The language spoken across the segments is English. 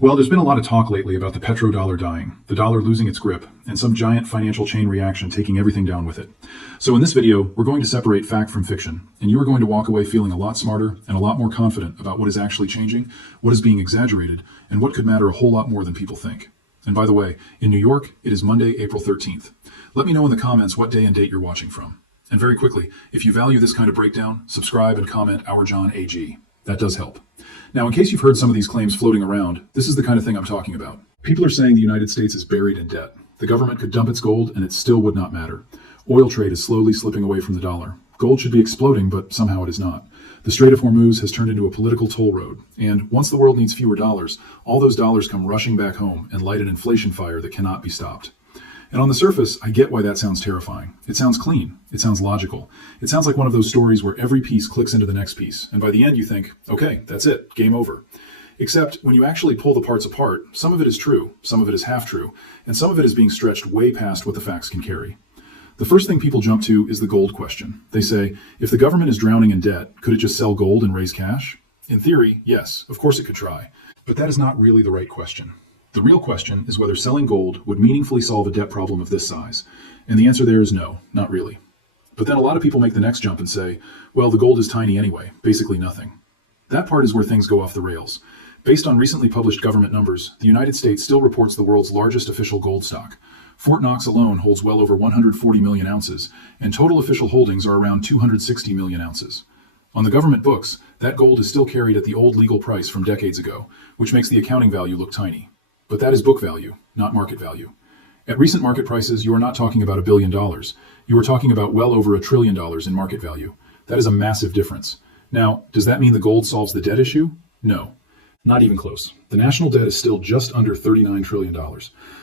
Well, there's been a lot of talk lately about the petrodollar dying, the dollar losing its grip, and some giant financial chain reaction taking everything down with it. So in this video, we're going to separate fact from fiction, and you are going to walk away feeling a lot smarter and a lot more confident about what is actually changing, what is being exaggerated, and what could matter a whole lot more than people think. And by the way, in New York, it is Monday, April 13th. Let me know in the comments what day and date you're watching from. And very quickly, if you value this kind of breakdown, subscribe and comment Our John AG. That does help. Now, in case you've heard some of these claims floating around, this is the kind of thing I'm talking about. People are saying the United States is buried in debt. The government could dump its gold and it still would not matter. Oil trade is slowly slipping away from the dollar. Gold should be exploding, but somehow it is not. The Strait of Hormuz has turned into a political toll road. And once the world needs fewer dollars, all those dollars come rushing back home and light an inflation fire that cannot be stopped. And on the surface, I get why that sounds terrifying. It sounds clean. It sounds logical. It sounds like one of those stories where every piece clicks into the next piece. And by the end, you think, okay, that's it, game over. Except when you actually pull the parts apart, some of it is true, some of it is half true, and some of it is being stretched way past what the facts can carry. The first thing people jump to is the gold question. They say, if the government is drowning in debt, could it just sell gold and raise cash? In theory, yes, of course it could try. But that is not really the right question. The real question is whether selling gold would meaningfully solve a debt problem of this size. And the answer there is no, not really. But then a lot of people make the next jump and say, well, the gold is tiny anyway, basically nothing. That part is where things go off the rails. Based on recently published government numbers, the United States still reports the world's largest official gold stock. Fort Knox alone holds well over 140 million ounces, and total official holdings are around 260 million ounces. On the government books, that gold is still carried at the old legal price from decades ago, which makes the accounting value look tiny. But that is book value, not market value. At recent market prices, you are not talking about $1 billion. You are talking about well over $1 trillion in market value. That is a massive difference. Now, does that mean the gold solves the debt issue? No, not even close. The national debt is still just under $39 trillion.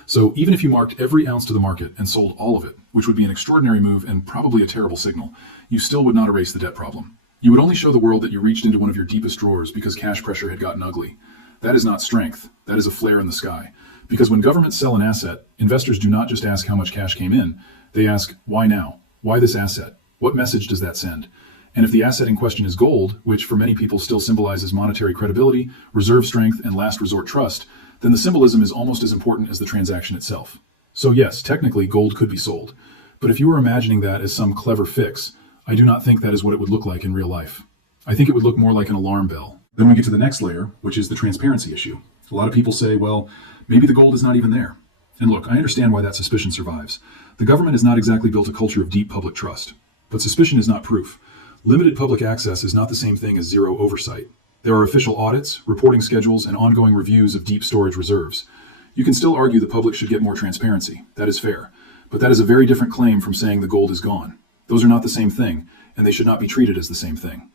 So even if you marked every ounce to the market and sold all of it, which would be an extraordinary move and probably a terrible signal, you still would not erase the debt problem. You would only show the world that you reached into one of your deepest drawers because cash pressure had gotten ugly. That is not strength. That is a flare in the sky. Because when governments sell an asset, investors do not just ask how much cash came in. They ask, why now? Why this asset? What message does that send? And if the asset in question is gold, which for many people still symbolizes monetary credibility, reserve strength, and last resort trust, then the symbolism is almost as important as the transaction itself. So yes, technically gold could be sold. But if you were imagining that as some clever fix, I do not think that is what it would look like in real life. I think it would look more like an alarm bell. Then we get to the next layer, which is the transparency issue. A lot of people say, well, maybe the gold is not even there. And look, I understand why that suspicion survives. The government has not exactly built a culture of deep public trust. But suspicion is not proof. Limited public access is not the same thing as zero oversight. There are official audits, reporting schedules, and ongoing reviews of deep storage reserves. You can still argue the public should get more transparency. That is fair. But that is a very different claim from saying the gold is gone. Those are not the same thing, and they should not be treated as the same thing.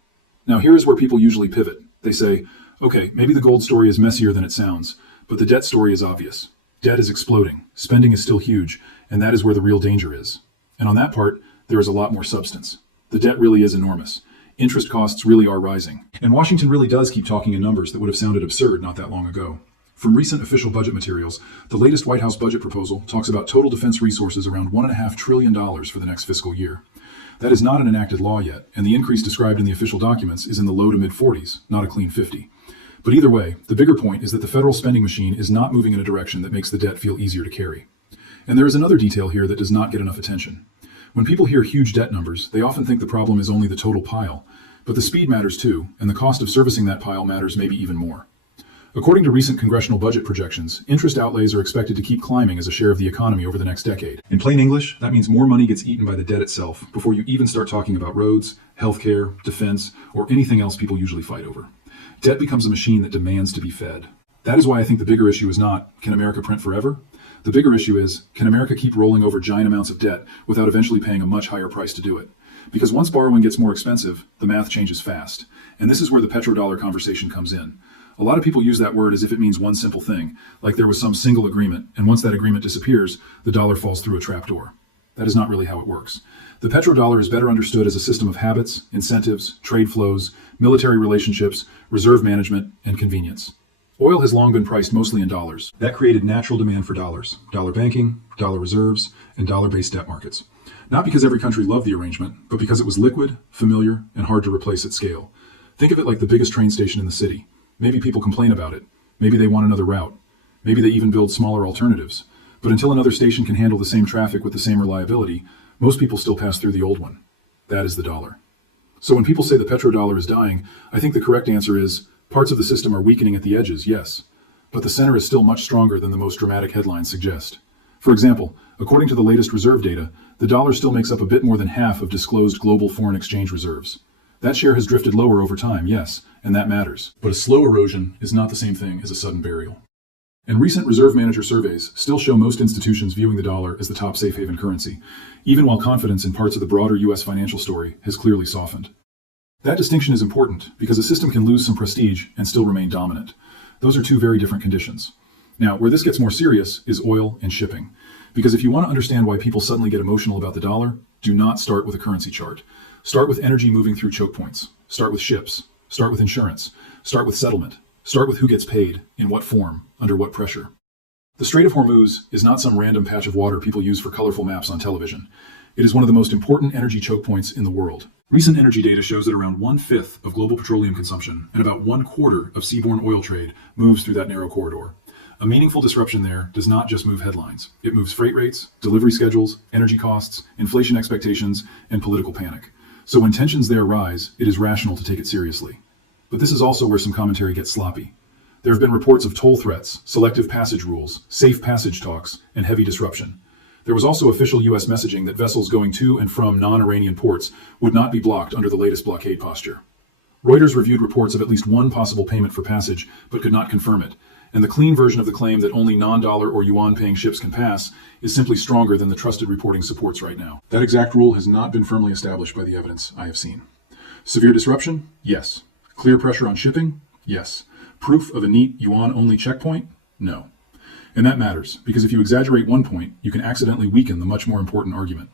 Now here is where people usually pivot. They say, okay, maybe the gold story is messier than it sounds, but the debt story is obvious. Debt is exploding, spending is still huge, and that is where the real danger is. And on that part, there is a lot more substance. The debt really is enormous. Interest costs really are rising. And Washington really does keep talking in numbers that would have sounded absurd not that long ago. From recent official budget materials, the latest White House budget proposal talks about total defense resources around $1.5 trillion for the next fiscal year. That is not an enacted law yet, and the increase described in the official documents is in the low to mid-40s, not a clean 50. But either way, the bigger point is that the federal spending machine is not moving in a direction that makes the debt feel easier to carry. And there is another detail here that does not get enough attention. When people hear huge debt numbers, they often think the problem is only the total pile. But the speed matters too, and the cost of servicing that pile matters maybe even more. According to recent congressional budget projections, interest outlays are expected to keep climbing as a share of the economy over the next decade. In plain English, that means more money gets eaten by the debt itself before you even start talking about roads, healthcare, defense, or anything else people usually fight over. Debt becomes a machine that demands to be fed. That is why I think the bigger issue is not, can America print forever? The bigger issue is, can America keep rolling over giant amounts of debt without eventually paying a much higher price to do it? Because once borrowing gets more expensive, the math changes fast. And this is where the petrodollar conversation comes in. A lot of people use that word as if it means one simple thing, like there was some single agreement, and once that agreement disappears, the dollar falls through a trapdoor. That is not really how it works. The petrodollar is better understood as a system of habits, incentives, trade flows, military relationships, reserve management, and convenience. Oil has long been priced mostly in dollars. That created natural demand for dollars, dollar banking, dollar reserves, and dollar-based debt markets. Not because every country loved the arrangement, but because it was liquid, familiar, and hard to replace at scale. Think of it like the biggest train station in the city. Maybe people complain about it, Maybe they want another route. Maybe they even build smaller alternatives. But until another station can handle the same traffic with the same reliability, most people still pass through the old one. That is the dollar. So when people say the petrodollar is dying, I think the correct answer is parts of the system are weakening at the edges, yes. But the center is still much stronger than the most dramatic headlines suggest. For example, according to the latest reserve data, the dollar still makes up a bit more than half of disclosed global foreign exchange reserves. That share has drifted lower over time, yes, and that matters. But a slow erosion is not the same thing as a sudden burial. And recent reserve manager surveys still show most institutions viewing the dollar as the top safe haven currency, even while confidence in parts of the broader U.S. financial story has clearly softened. That distinction is important because a system can lose some prestige and still remain dominant. Those are two very different conditions. Now, where this gets more serious is oil and shipping. Because if you want to understand why people suddenly get emotional about the dollar, do not start with a currency chart. Start with energy moving through choke points. Start with ships. Start with insurance. Start with settlement. Start with who gets paid, in what form, under what pressure. The Strait of Hormuz is not some random patch of water people use for colorful maps on television. It is one of the most important energy choke points in the world. Recent energy data shows that around 1/5 of global petroleum consumption and about 1/4 of seaborne oil trade moves through that narrow corridor. A meaningful disruption there does not just move headlines. It moves freight rates, delivery schedules, energy costs, inflation expectations, and political panic. So when tensions there rise, it is rational to take it seriously. But this is also where some commentary gets sloppy. There have been reports of toll threats, selective passage rules, safe passage talks, and heavy disruption. There was also official U.S. messaging that vessels going to and from non-Iranian ports would not be blocked under the latest blockade posture. Reuters reviewed reports of at least one possible payment for passage, but could not confirm it. And the clean version of the claim that only non-dollar or yuan-paying ships can pass is simply stronger than the trusted reporting supports right now. That exact rule has not been firmly established by the evidence I have seen. Severe disruption? Yes. Clear pressure on shipping? Yes. Proof of a neat yuan-only checkpoint? No. And that matters, because if you exaggerate one point, you can accidentally weaken the much more important argument.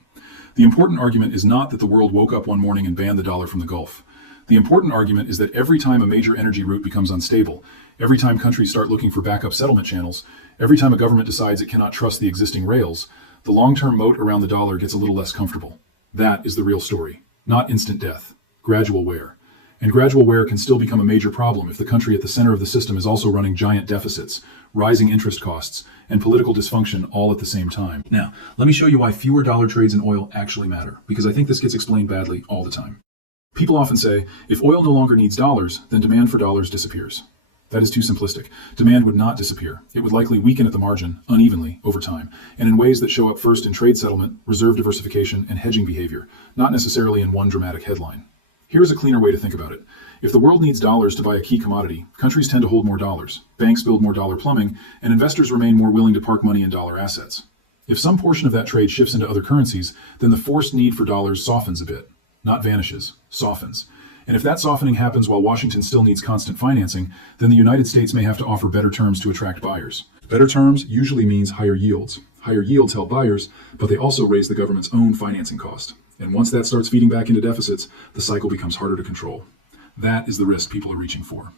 The important argument is not that the world woke up one morning and banned the dollar from the Gulf. The important argument is that every time a major energy route becomes unstable, every time countries start looking for backup settlement channels, every time a government decides it cannot trust the existing rails, the long-term moat around the dollar gets a little less comfortable. That is the real story, not instant death, gradual wear. And gradual wear can still become a major problem if the country at the center of the system is also running giant deficits, rising interest costs, and political dysfunction all at the same time. Now, let me show you why fewer dollar trades in oil actually matter, because I think this gets explained badly all the time. People often say, if oil no longer needs dollars, then demand for dollars disappears. That is too simplistic. Demand would not disappear. It would likely weaken at the margin, unevenly, over time, and in ways that show up first in trade settlement, reserve diversification, and hedging behavior, not necessarily in one dramatic headline. Here's a cleaner way to think about it. If the world needs dollars to buy a key commodity, countries tend to hold more dollars, banks build more dollar plumbing, and investors remain more willing to park money in dollar assets. If some portion of that trade shifts into other currencies, then the forced need for dollars softens a bit. Not vanishes, softens. And if that softening happens while Washington still needs constant financing, then the United States may have to offer better terms to attract buyers. Better terms usually means higher yields. Higher yields help buyers, but they also raise the government's own financing cost. And once that starts feeding back into deficits, the cycle becomes harder to control. That is the risk people are reaching for.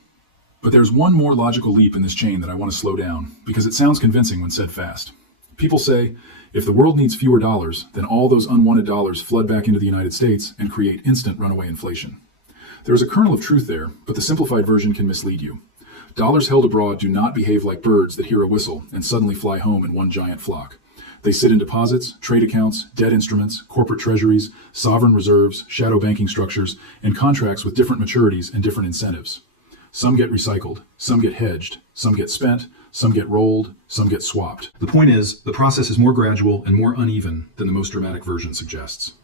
But there's one more logical leap in this chain that I want to slow down, because it sounds convincing when said fast. People say, if the world needs fewer dollars, then all those unwanted dollars flood back into the United States and create instant runaway inflation. There is a kernel of truth there, but the simplified version can mislead you. Dollars held abroad do not behave like birds that hear a whistle and suddenly fly home in one giant flock. They sit in deposits, trade accounts, debt instruments, corporate treasuries, sovereign reserves, shadow banking structures, and contracts with different maturities and different incentives. Some get recycled, some get hedged, some get spent, some get rolled, some get swapped. The point is, the process is more gradual and more uneven than the most dramatic version suggests.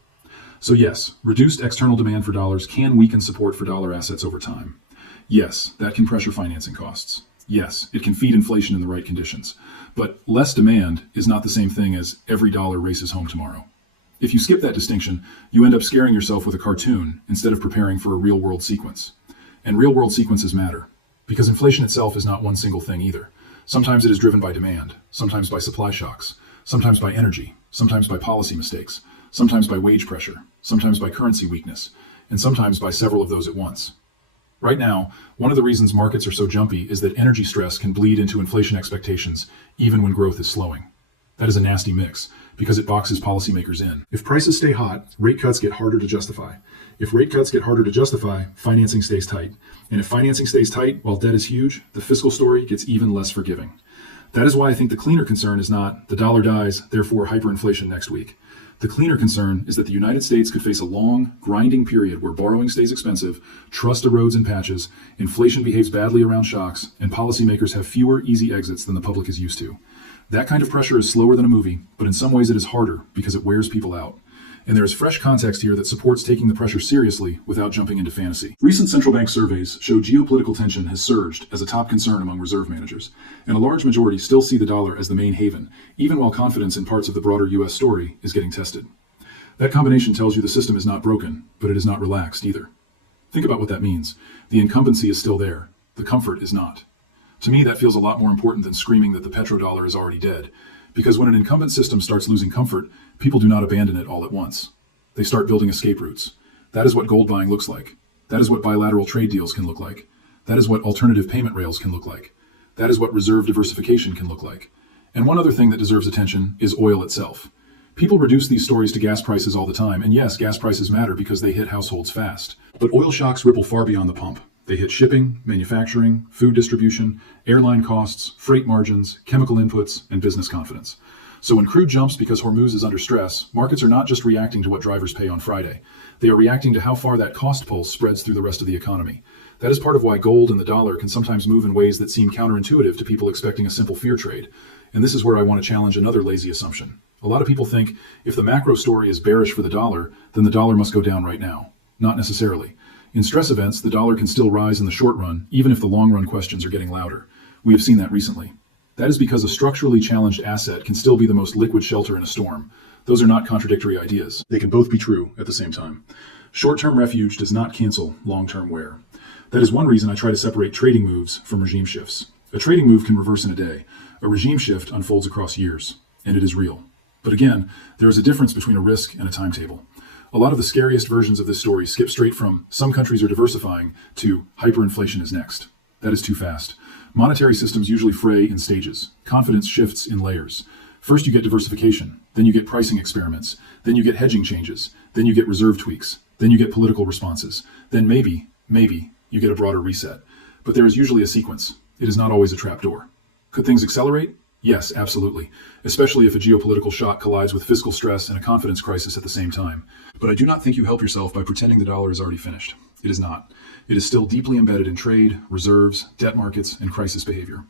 So yes, reduced external demand for dollars can weaken support for dollar assets over time. Yes, that can pressure financing costs. Yes, it can feed inflation in the right conditions. But less demand is not the same thing as every dollar races home tomorrow. If you skip that distinction, you end up scaring yourself with a cartoon instead of preparing for a real-world sequence. And real-world sequences matter, because inflation itself is not one single thing either. Sometimes it is driven by demand, sometimes by supply shocks, sometimes by energy, sometimes by policy mistakes, sometimes by wage pressure, sometimes by currency weakness, and sometimes by several of those at once. Right now, one of the reasons markets are so jumpy is that energy stress can bleed into inflation expectations even when growth is slowing. That is a nasty mix, because it boxes policymakers in. If prices stay hot, rate cuts get harder to justify. If rate cuts get harder to justify, financing stays tight. And if financing stays tight while debt is huge, the fiscal story gets even less forgiving. That is why I think the cleaner concern is not the dollar dies, therefore hyperinflation next week. The cleaner concern is that the United States could face a long, grinding period where borrowing stays expensive, trust erodes in patches, inflation behaves badly around shocks, and policymakers have fewer easy exits than the public is used to. That kind of pressure is slower than a movie, but in some ways it is harder because it wears people out. And there is fresh context here that supports taking the pressure seriously without jumping into fantasy. Recent central bank surveys show geopolitical tension has surged as a top concern among reserve managers, and a large majority still see the dollar as the main haven, even while confidence in parts of the broader U.S. story is getting tested. That combination tells you the system is not broken, but it is not relaxed either. Think about what that means. The incumbency is still there. The comfort is not. To me, that feels a lot more important than screaming that the petrodollar is already dead. Because when an incumbent system starts losing comfort, people do not abandon it all at once. They start building escape routes. That is what gold buying looks like. That is what bilateral trade deals can look like. That is what alternative payment rails can look like. That is what reserve diversification can look like. And one other thing that deserves attention is oil itself. People reduce these stories to gas prices all the time, and yes, gas prices matter because they hit households fast. But oil shocks ripple far beyond the pump. They hit shipping, manufacturing, food distribution, airline costs, freight margins, chemical inputs, and business confidence. So when crude jumps because Hormuz is under stress, markets are not just reacting to what drivers pay on Friday. They are reacting to how far that cost pulse spreads through the rest of the economy. That is part of why gold and the dollar can sometimes move in ways that seem counterintuitive to people expecting a simple fear trade. And this is where I want to challenge another lazy assumption. A lot of people think if the macro story is bearish for the dollar, then the dollar must go down right now. Not necessarily. In stress events, the dollar can still rise in the short run, even if the long run questions are getting louder. We have seen that recently. That is because a structurally challenged asset can still be the most liquid shelter in a storm. Those are not contradictory ideas. They can both be true at the same time. Short-term refuge does not cancel long-term wear. That is one reason I try to separate trading moves from regime shifts. A trading move can reverse in a day. A regime shift unfolds across years, and it is real. But again, there is a difference between a risk and a timetable. A lot of the scariest versions of this story skip straight from some countries are diversifying to hyperinflation is next. That is too fast. Monetary systems usually fray in stages. Confidence shifts in layers. First you get diversification, then you get pricing experiments, then you get hedging changes, then you get reserve tweaks, then you get political responses, then maybe, you get a broader reset. But there is usually a sequence. It is not always a trapdoor. Could things accelerate? Yes, absolutely, especially if a geopolitical shock collides with fiscal stress and a confidence crisis at the same time. But I do not think you help yourself by pretending the dollar is already finished. It is not. It is still deeply embedded in trade, reserves, debt markets, and crisis behavior.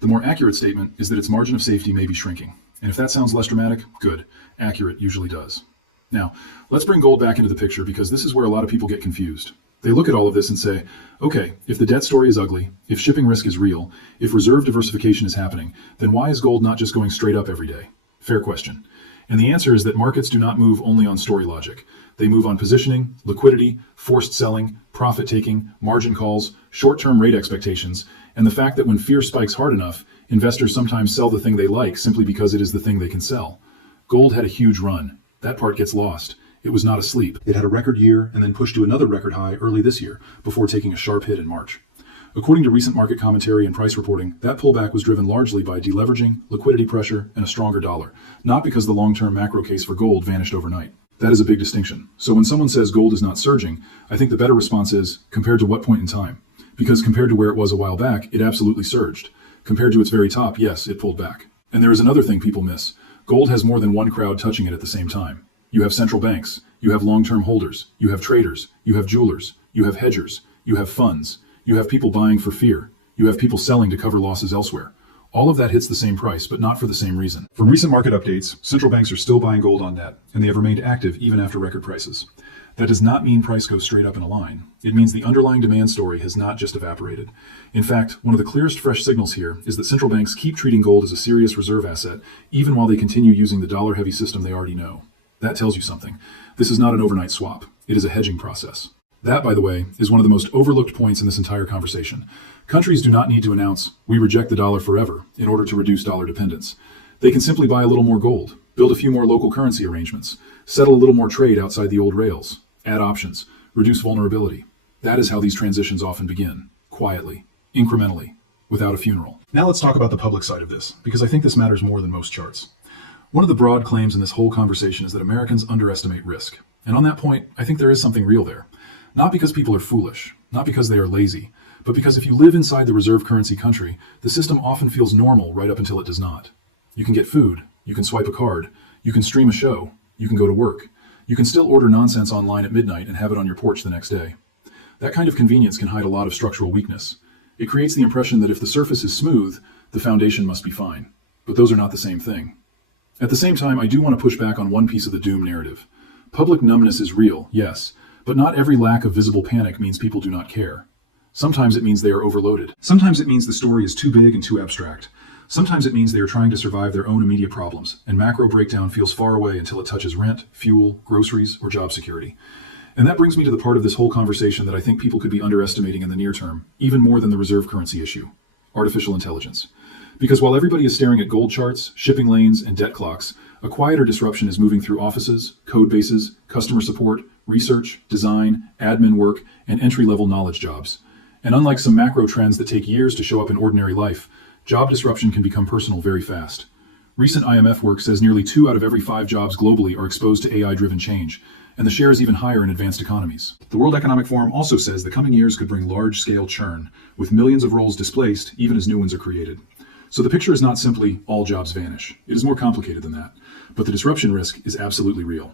The more accurate statement is that its margin of safety may be shrinking. And if that sounds less dramatic, good. Accurate usually does. Now, let's bring gold back into the picture because this is where a lot of people get confused. They look at all of this and say, okay, if the debt story is ugly, if shipping risk is real, if reserve diversification is happening, then why is gold not just going straight up every day? Fair question. And the answer is that markets do not move only on story logic. They move on positioning, liquidity, forced selling, profit taking, margin calls, short-term rate expectations, and the fact that when fear spikes hard enough, investors sometimes sell the thing they like simply because it is the thing they can sell. Gold had a huge run. That part gets lost. It was not asleep. It had a record year and then pushed to another record high early this year before taking a sharp hit in March. According to recent market commentary and price reporting, that pullback was driven largely by deleveraging, liquidity pressure, and a stronger dollar, not because the long-term macro case for gold vanished overnight. That is a big distinction. So when someone says gold is not surging, I think the better response is, compared to what point in time? Because compared to where it was a while back, it absolutely surged. Compared to its very top, yes, it pulled back. And there is another thing people miss. Gold has more than one crowd touching it at the same time. You have central banks, you have long-term holders, you have traders, you have jewelers, you have hedgers, you have funds, you have people buying for fear, you have people selling to cover losses elsewhere. All of that hits the same price, but not for the same reason. From recent market updates, central banks are still buying gold on net, and they have remained active even after record prices. That does not mean price goes straight up in a line. It means the underlying demand story has not just evaporated. In fact, one of the clearest fresh signals here is that central banks keep treating gold as a serious reserve asset, even while they continue using the dollar-heavy system they already know. That tells you something. This is not an overnight swap. It is a hedging process. That, by the way, is one of the most overlooked points in this entire conversation. Countries do not need to announce, we reject the dollar forever, in order to reduce dollar dependence. They can simply buy a little more gold, build a few more local currency arrangements, settle a little more trade outside the old rails, add options, reduce vulnerability. That is how these transitions often begin, quietly, incrementally, without a funeral. Now let's talk about the public side of this, because I think this matters more than most charts. One of the broad claims in this whole conversation is that Americans underestimate risk. And on that point, I think there is something real there. Not because people are foolish, not because they are lazy, but because if you live inside the reserve currency country, the system often feels normal right up until it does not. You can get food, you can swipe a card, you can stream a show, you can go to work, you can still order nonsense online at midnight and have it on your porch the next day. That kind of convenience can hide a lot of structural weakness. It creates the impression that if the surface is smooth, the foundation must be fine. But those are not the same thing. At the same time, I do want to push back on one piece of the doom narrative. Public numbness is real, yes, but not every lack of visible panic means people do not care. Sometimes it means they are overloaded. Sometimes it means the story is too big and too abstract. Sometimes it means they are trying to survive their own immediate problems, and macro breakdown feels far away until it touches rent, fuel, groceries, or job security. And that brings me to the part of this whole conversation that I think people could be underestimating in the near term, even more than the reserve currency issue: artificial intelligence. Because while everybody is staring at gold charts, shipping lanes, and debt clocks, a quieter disruption is moving through offices, code bases, customer support, research, design, admin work, and entry-level knowledge jobs. And unlike some macro trends that take years to show up in ordinary life, job disruption can become personal very fast. Recent IMF work says nearly 2 out of every 5 jobs globally are exposed to AI-driven change, and the share is even higher in advanced economies. The World Economic Forum also says the coming years could bring large-scale churn, with millions of roles displaced even as new ones are created. So the picture is not simply all jobs vanish. It is more complicated than that. But the disruption risk is absolutely real.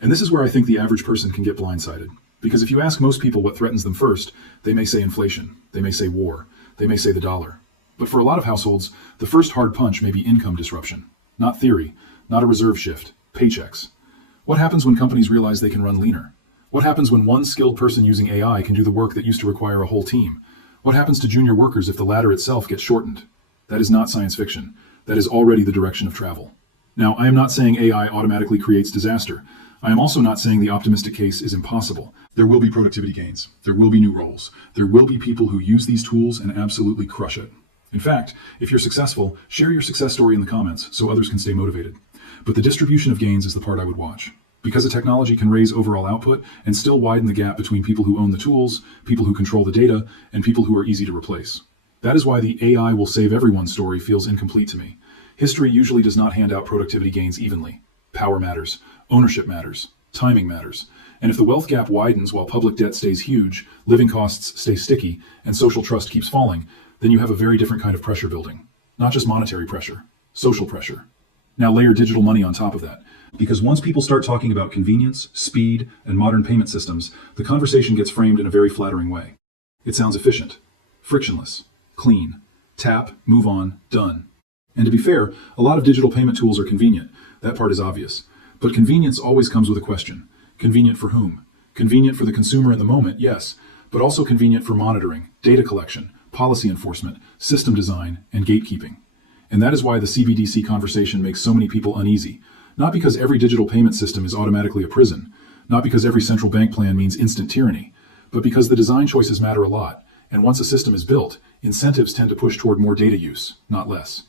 And this is where I think the average person can get blindsided. Because if you ask most people what threatens them first, they may say inflation, they may say war, they may say the dollar. But for a lot of households, the first hard punch may be income disruption. Not theory, not a reserve shift, paychecks. What happens when companies realize they can run leaner? What happens when one skilled person using AI can do the work that used to require a whole team? What happens to junior workers if the ladder itself gets shortened? That is not science fiction. That is already the direction of travel. Now, I am not saying AI automatically creates disaster. I am also not saying the optimistic case is impossible. There will be productivity gains. There will be new roles. There will be people who use these tools and absolutely crush it. In fact, if you're successful, share your success story in the comments so others can stay motivated. But the distribution of gains is the part I would watch. Because a technology can raise overall output and still widen the gap between people who own the tools, people who control the data, and people who are easy to replace. That is why the AI will save everyone story feels incomplete to me. History usually does not hand out productivity gains evenly. Power matters, ownership matters, timing matters. And if the wealth gap widens while public debt stays huge, living costs stay sticky, and social trust keeps falling, then you have a very different kind of pressure building. Not just monetary pressure, social pressure. Now layer digital money on top of that. Because once people start talking about convenience, speed, and modern payment systems, the conversation gets framed in a very flattering way. It sounds efficient, frictionless, clean. Tap, move on, done. And to be fair, a lot of digital payment tools are convenient. That part is obvious. But convenience always comes with a question. Convenient for whom? Convenient for the consumer in the moment, yes, but also convenient for monitoring, data collection, policy enforcement, system design, and gatekeeping. And that is why the CBDC conversation makes so many people uneasy. Not because every digital payment system is automatically a prison, not because every central bank plan means instant tyranny, but because the design choices matter a lot, and once a system is built, incentives tend to push toward more data use, not less.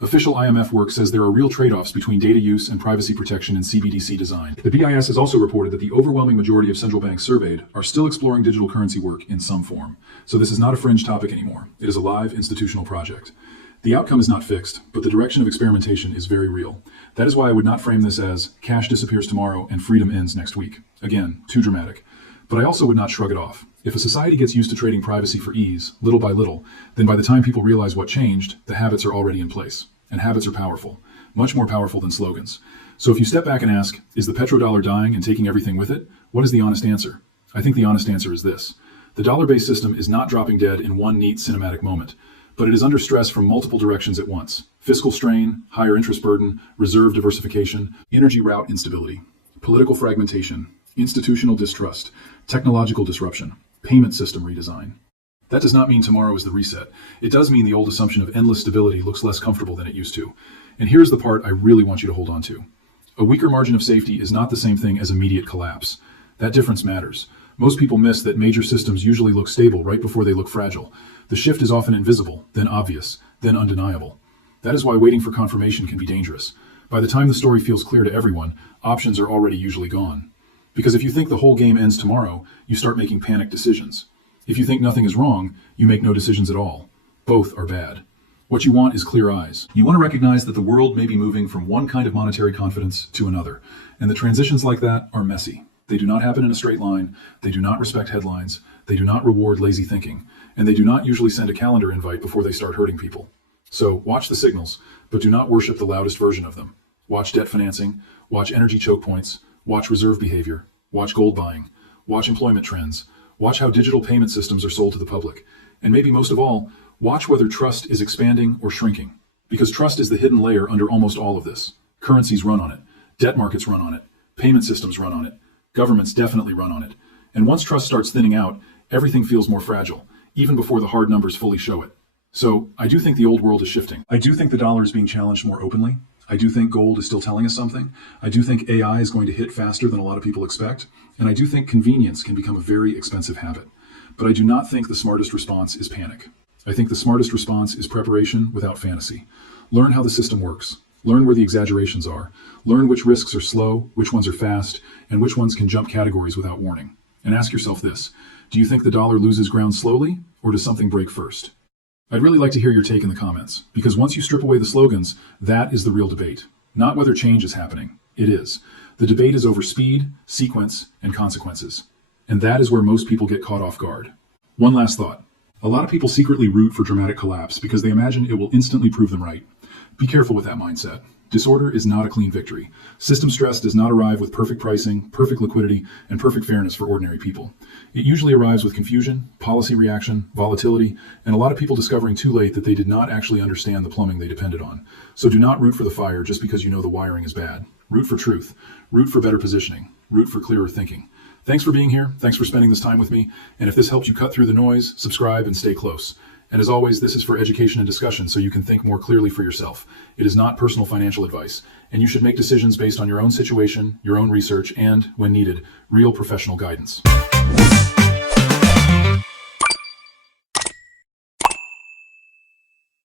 Official IMF work says there are real trade-offs between data use and privacy protection in CBDC design. The BIS has also reported that the overwhelming majority of central banks surveyed are still exploring digital currency work in some form. So this is not a fringe topic anymore. It is a live institutional project. The outcome is not fixed, but the direction of experimentation is very real. That is why I would not frame this as cash disappears tomorrow and freedom ends next week. Again, too dramatic. But I also would not shrug it off. If a society gets used to trading privacy for ease, little by little, then by the time people realize what changed, the habits are already in place. And habits are powerful, much more powerful than slogans. So if you step back and ask, is the petrodollar dying and taking everything with it? What is the honest answer? I think the honest answer is this. The dollar-based system is not dropping dead in one neat cinematic moment, but it is under stress from multiple directions at once. Fiscal strain, higher interest burden, reserve diversification, energy route instability, political fragmentation, institutional distrust, technological disruption, payment system redesign. That does not mean tomorrow is the reset. It does mean the old assumption of endless stability looks less comfortable than it used to. And here's the part I really want you to hold on to. A weaker margin of safety is not the same thing as immediate collapse. That difference matters. Most people miss that major systems usually look stable right before they look fragile. The shift is often invisible, then obvious, then undeniable. That is why waiting for confirmation can be dangerous. By the time the story feels clear to everyone, options are already usually gone. Because if you think the whole game ends tomorrow, you start making panicked decisions. If you think nothing is wrong, you make no decisions at all. Both are bad. What you want is clear eyes. You want to recognize that the world may be moving from one kind of monetary confidence to another, and the transitions like that are messy. They do not happen in a straight line, they do not respect headlines, they do not reward lazy thinking, and they do not usually send a calendar invite before they start hurting people. So watch the signals, but do not worship the loudest version of them. Watch debt financing, watch energy choke points, watch reserve behavior, watch gold buying, watch employment trends, watch how digital payment systems are sold to the public, and maybe most of all, watch whether trust is expanding or shrinking. Because trust is the hidden layer under almost all of this. Currencies run on it, debt markets run on it, payment systems run on it, governments definitely run on it. And once trust starts thinning out, everything feels more fragile, even before the hard numbers fully show it. So I do think the old world is shifting. I do think the dollar is being challenged more openly. I do think gold is still telling us something. I do think AI is going to hit faster than a lot of people expect. And I do think convenience can become a very expensive habit. But I do not think the smartest response is panic. I think the smartest response is preparation without fantasy. Learn how the system works. Learn where the exaggerations are. Learn which risks are slow, which ones are fast, and which ones can jump categories without warning. And ask yourself this: do you think the dollar loses ground slowly, or does something break first? I'd really like to hear your take in the comments, because once you strip away the slogans, that is the real debate. Not whether change is happening. It is. The debate is over speed, sequence, and consequences. And that is where most people get caught off guard. One last thought. A lot of people secretly root for dramatic collapse because they imagine it will instantly prove them right. Be careful with that mindset. Disorder is not a clean victory. System stress does not arrive with perfect pricing, perfect liquidity, and perfect fairness for ordinary people. It usually arrives with confusion, policy reaction, volatility, and a lot of people discovering too late that they did not actually understand the plumbing they depended on. So do not root for the fire just because you know the wiring is bad. Root for truth. Root for better positioning. Root for clearer thinking. Thanks for being here. Thanks for spending this time with me. And if this helps you cut through the noise, subscribe and stay close. And as always, this is for education and discussion so you can think more clearly for yourself. It is not personal financial advice, and you should make decisions based on your own situation, your own research, and, when needed, real professional guidance.